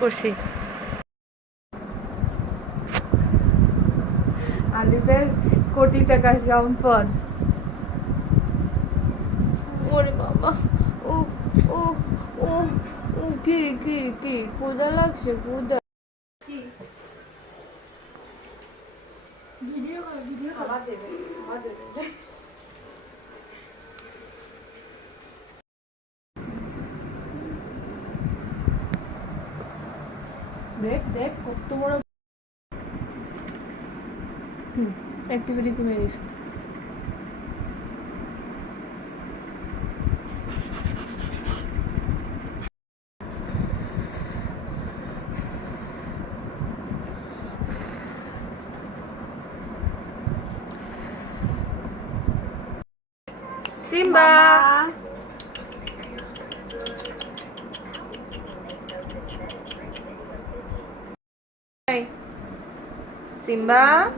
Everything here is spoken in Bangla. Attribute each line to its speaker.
Speaker 1: করছি। আলিফের কোটি টাকা সম্পদ। ওরে বাবা ও ও ও ও কি কি কি ক্ষুদা লাগছে ক্ষুদা
Speaker 2: ভিডিও করো ভিডিও
Speaker 1: দেখ দেখ কত বড় হুম অ্যাক্টিভিটি কমে গেছে। সিম্বা! 行吧